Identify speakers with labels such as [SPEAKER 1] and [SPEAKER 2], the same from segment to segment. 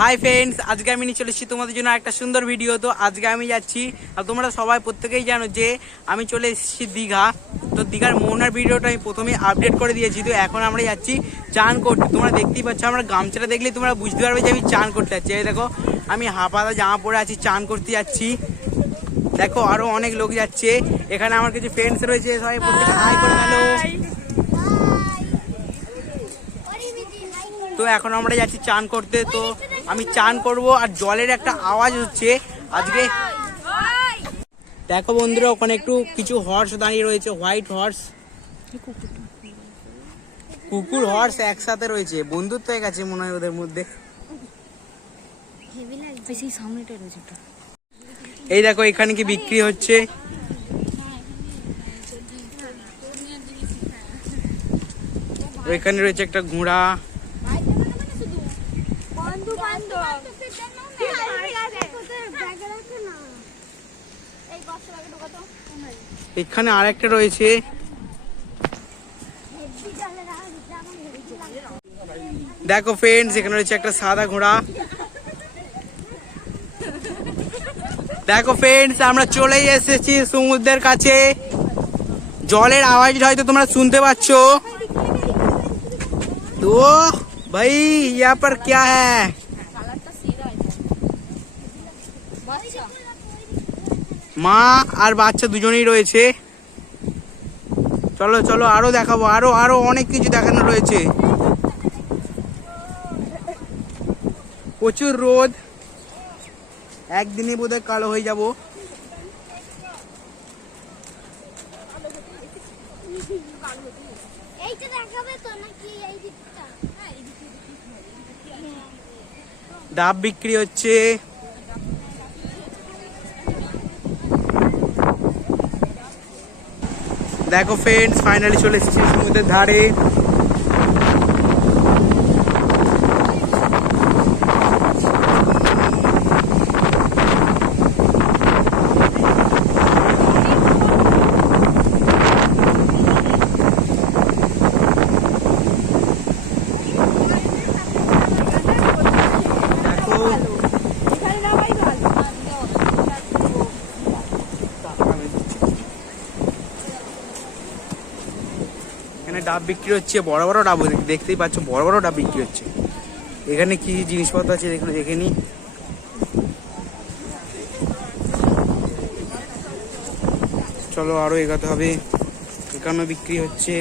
[SPEAKER 1] Hi friends আজকে আমি নিয়ে চলে এসেছি তোমাদের জন্য একটা সুন্দর ভিডিও তো আজকে আমি যাচ্ছি আর তোমরা সবাই প্রত্যেকেই জানো যে আমি চলে এসেছি দীঘা। তো দীঘার মোহনার ভিডিওটা আমি প্রথমে আপডেট করে দিয়েছি। তো এখন আমরা যাচ্ছি চান করতে তোমরা দেখতেই পাচ্ছ আমরা গামছাটা দেখলে তোমরা বুঝতে পারবে যে আমি চান করতে যাচ্ছি। এই দেখো আমি হাফাতা জামা পরে আছি চান করতে যাচ্ছি। দেখো আরও অনেক লোক যাচ্ছে। এখানে আমার কিছু ফ্রেন্ডস রয়েছে সবাই প্রত্যেকে হাই করে হ্যালো তো এখন আমরা যাচ্ছি চান করতে তো আমি চান করব আর জলের একটা আওয়াজ হচ্ছে আজকে। দেখো বন্ধুরা, ওখানে একটু কিছু হর্স দাঁড়িয়ে রয়েছে হোয়াইট হর্স কুকুর হর্স একসাথে রয়েছে, বন্ধুত্ব হয়ে গেছে মনে হয় ওদের মধ্যে। এই দেখো, এখানে কি বিক্রি হচ্ছে? এখানে রয়েছে একটা ঘোড়া। এখানে আর একটা রয়েছে। দেখো ফ্রেন্ডস এখানে রয়েছে একটা সাদা ঘোড়া। দেখো ফ্রেন্ডস আমরা চলেই এসেছি সমুদ্রের কাছে। জলের আওয়াজ হয়তো তোমরা শুনতে পাচ্ছ। তো, ভাই ইয়া পর ক্যা হ্যাঁ মা আর বাচ্চা দুজনেই রয়েছে। চলো চলো আরও দেখাবো আরও আরও অনেক কিছু দেখানো রয়েছে। প্রচুর রোদ। একদিনে বোধহয় কালো হয়ে যাব।
[SPEAKER 2] দিকটা।
[SPEAKER 1] ডাব বিক্রি হচ্ছে। দেখো ফ্রেন্ডস ফাইনালি চলে এসেছি সমুদ্রের ধারে দেখো এখানে ডাব বিক্রি হচ্ছে, বড় বড় ডাব দেখতেই পাচ্ছ, বড় বড় ডাব বিক্রি হচ্ছে। এখানে কি জিনিসপত্র আছে দেখুন দেখে নি চলো আরও এগাতে হবে। এখানে বিক্রি হচ্ছে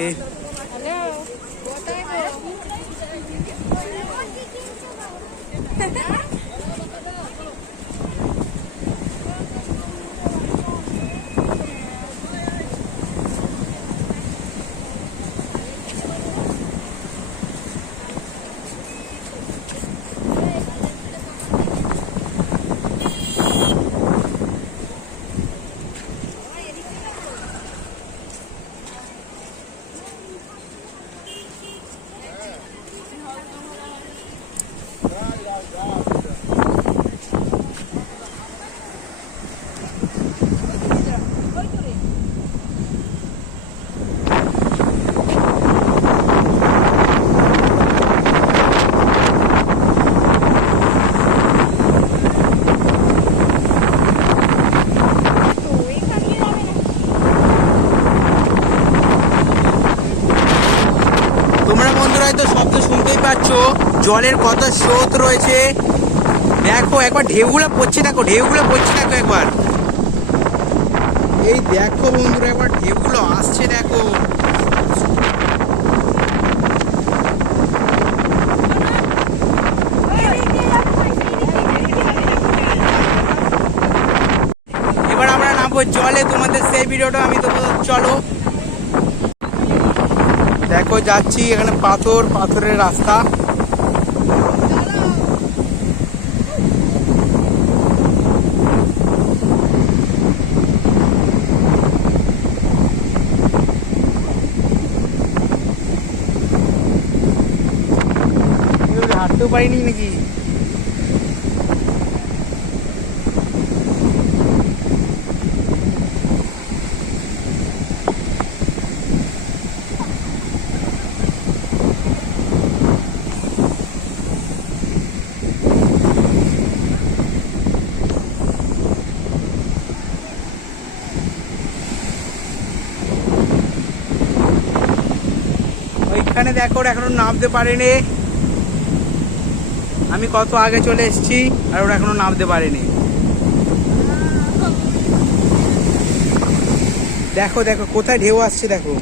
[SPEAKER 1] তোমরা বন্ধুরা হয়তো শব্দ শুনতেই পাচ্ছ জলের কত স্রোত রয়েছে। দেখো, একবার ঢেউগুলো পড়ছে, দেখো, ঢেউগুলো পড়ছে, দেখো একবার। এই দেখো বন্ধুরা, একবার ঢেউগুলো আসছে, দেখো। এবার আমরা নামবো জলে। তোমাদের সেই ভিডিওটা আমি তো চলো। দেখো যাচ্ছি এখানে পাথর পাথরের রাস্তা। হাঁটতেও পারিনি নাকি? এখানে দেখো এখনও নামতে পারেনি। আমি কত আগে চলে এসেছি, আর ওরা এখনও নামতে পারেনি। দেখো দেখো, কোথায় ঢেউ আসছে, দেখো।